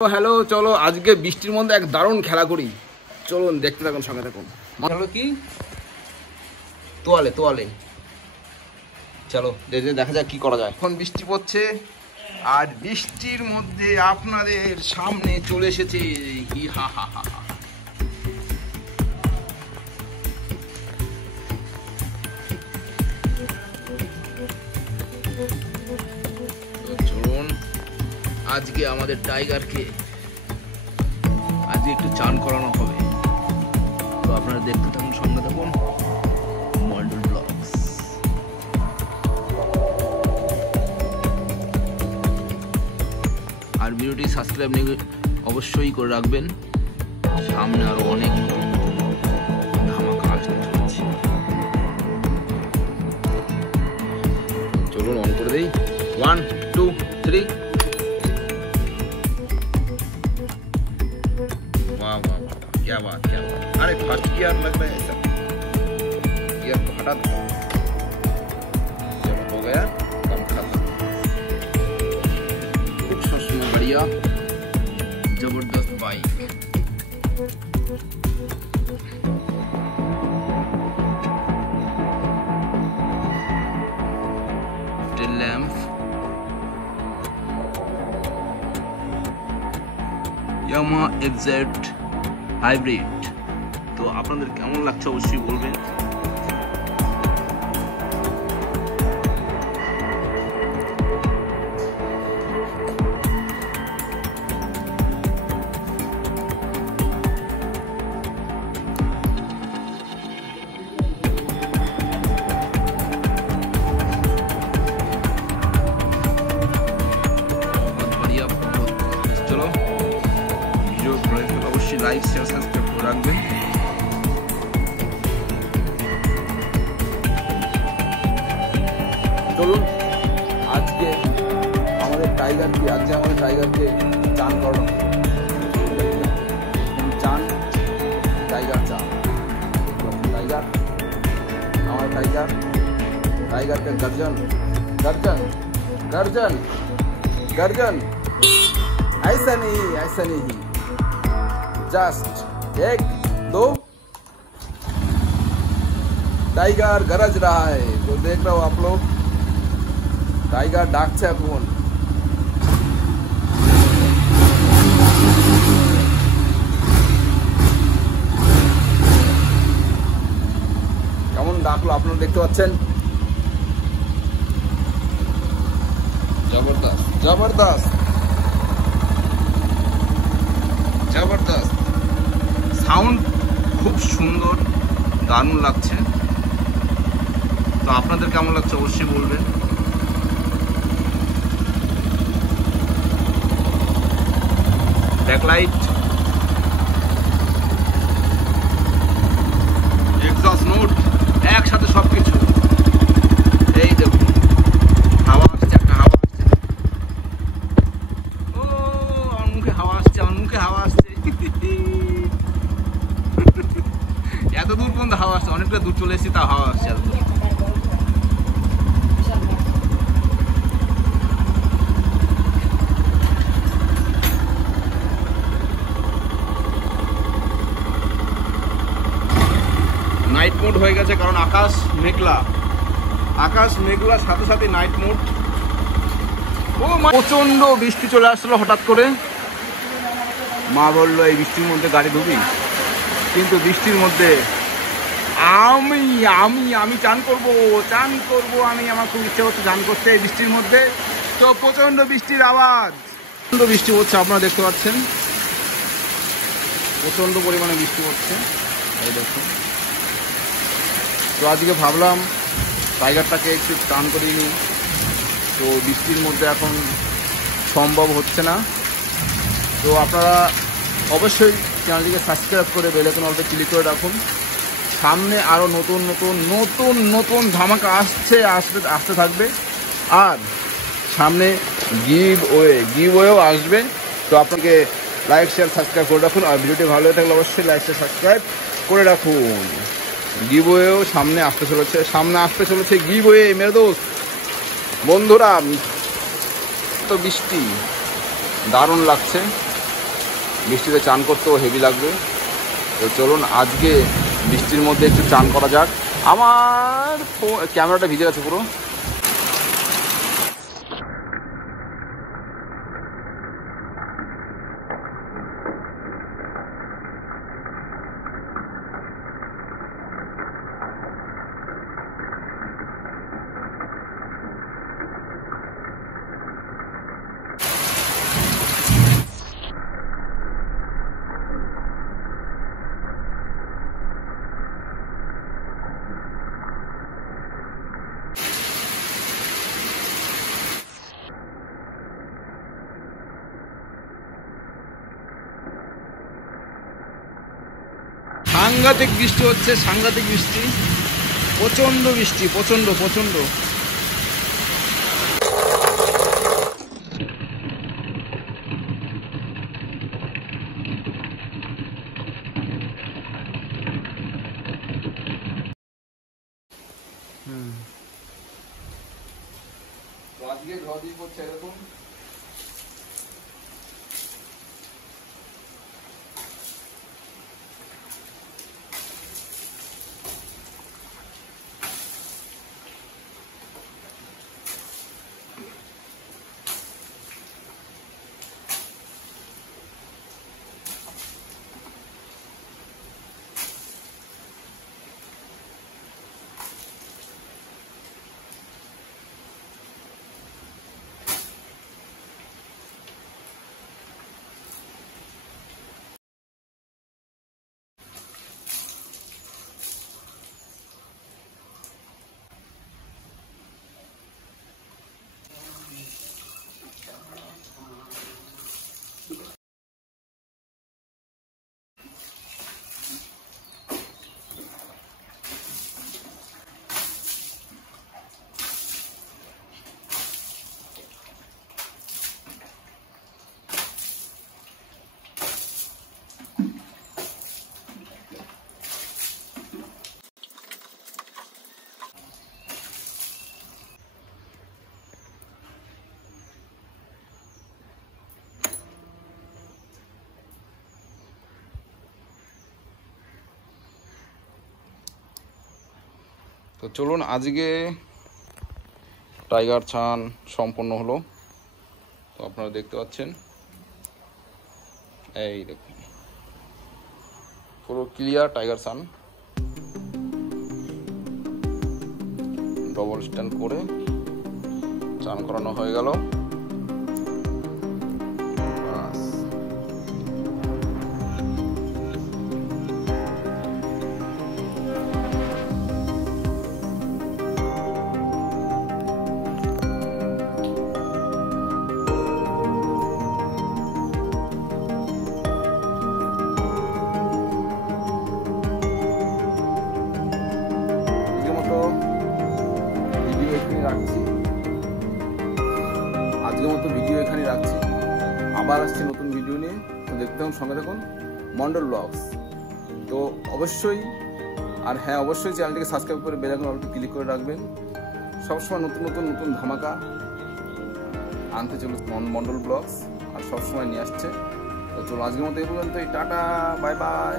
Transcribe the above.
Hello, চলো আজকে বৃষ্টির মধ্যে এক দারুণ খেলা করি। চলুন দেখতে থাকুন, সঙ্গে থাকুন। হলো কি তোয়ালে তোয়ালে, চলো দেখা যাক কি করা যায়। এখন বৃষ্টি পড়ছে আর বৃষ্টির মধ্যে আপনাদের সামনে চলে এসেছে কি হা হা হা হা। চলুন আজকে আমাদের টাইগারকে আজকে একটু চান করানো হবে, তো আপনারা দেখতে থাকুন, সঙ্গে থাকুন। মন্ডল ব্লগস। আর ভিডিওটি সাবস্ক্রাইব অবশ্যই করে রাখবেন, সামনে আরো অনেক ধামাকা আসতে চলেছে। চলুন অন করে দেই, 1 2 3। वाह वाह वाह, क्या बात क्या बात। अरे फर्स्ट गियर लग रहा है ऐसा, गियर को हटा दो। चलो हो गया, कम खत्म। कुछ में बढ़िया जबरदस्त bike. Tail lamp, Yamaha FZ hybrid. তো আপনাদের কেমন লাগছে অবশ্যই বলবেন। চলো ভিডিও অবশ্যই লাইক শেয়ার সাবস্ক্রাইব করে রাখবেন। চলুন আজকে আমাদের টাইগারকে চান করানো, চান টাইগার চান। টাইগার আমার টাইগারকে गर्जन गर्जन गर्जन गर्जन। ऐसा नहीं, जस्ट 1 2। टाइगर गरज रहा है, तो देख रहे हो आप लोग, टाइगर डाकছে এখন। কেমন ডাকলো আপনারা দেখতে পাচ্ছেন, জবরদস্ত জবরদস্ত জবরদস্ত সাউন্ড, খুব সুন্দর, দারুণ লাগছে। তো আপনাদের কেমন লাগছে অবশ্যই বলবেন। ব্যাকলাইট, এক্সস্ট নোট, একসাথে সবকিছু। এই দেখুন হাওয়া আসছে, একটা হাওয়া আসছে, ও আমার মুখে হাওয়া আসছে, আমার মুখে হাওয়া আসছে। এত দূর পর্যন্ত হাওয়া আসছে, অনেকটা দূর চলে এসেছি, তা হাওয়া আসছে এত দূর। নাইট মোড হয়ে গেছে, কারণ আকাশ মেঘলা সাথে সাথে নাইট মোড। ও প্রচন্ড বৃষ্টি চলে আসলো হঠাৎ করে। মা বললো এই বৃষ্টির মধ্যে গাড়ি ঢুকি, কিন্তু বৃষ্টির মধ্যে আমি চান করবো, আমি, আমার খুব ইচ্ছে হচ্ছে চান করতে এই বৃষ্টির মধ্যে। তো প্রচন্ড বৃষ্টির আওয়াজ, প্রচন্ড বৃষ্টি হচ্ছে, আপনারা দেখতে পাচ্ছেন প্রচন্ড পরিমাণে বৃষ্টি হচ্ছে, এই দেখুন। তো আজকে ভাবলাম টাইগারটাকে একটু চান করিয়ে নিই, তো বৃষ্টির মধ্যে এখন সম্ভব হচ্ছে না। তো আপনারা অবশ্যই চ্যানেলটিকে সাবস্ক্রাইব করে বেল আইকন অলটা ক্লিক করে রাখুন। সামনে আরও নতুন নতুন নতুন নতুন ধামাকা আসতে থাকবে, আর সামনে গিভওয়েও আসবে। তো আপনাকে লাইক শেয়ার সাবস্ক্রাইব করে রাখুন, আর ভিডিওটি ভালো হয়ে থাকলে অবশ্যই লাইক শেয়ার সাবস্ক্রাইব করে রাখুন। গিভওয়েও সামনে আসতে চলেছে গিভওয়ে মেরে দোস্ত বন্ধুরা। তো বৃষ্টি দারুণ লাগছে। বৃষ্টিতে চান করতেও হেভি লাগবে। তো চলুন আজকে বৃষ্টির মধ্যে একটু চান করা যাক। আমার ক্যামেরাটা ভিজে গেছে পুরো। সাংঘাতিক বৃষ্টি হচ্ছে, সাংঘাতিক বৃষ্টি, প্রচন্ড বৃষ্টি, প্রচন্ড প্রচন্ড। আজকে ঝড় পড়ছে এরকম। তো চলুন আজকে টাইগার ছান সম্পন্ন হলো। তো আপনারা দেখতে পাচ্ছেন, এই দেখুন পুরো ক্লিয়ার টাইগার ছান। ডবল স্ট্যান্ড করে চান করানো হয়ে গেল। আজকের মতো ভিডিও এখানে রাখছি। আবার আসছি নতুন ভিডিও নিয়ে। তো দেখতে থাকুন, সঙ্গে থাকুন মন্ডল ব্লগস। তো অবশ্যই, আর হ্যাঁ অবশ্যই চ্যানেলটিকে সাবস্ক্রাইব করে বেল আইকন অলরেডি ক্লিক করে রাখবেন। সবসময় নতুন নতুন নতুন ধামাকা আনতে চলুন মন্ডল ব্লগস, আর সবসময় নিয়ে আসছে। তো চলো আজকের মতো এই পর্যন্তই। Tata, bye bye.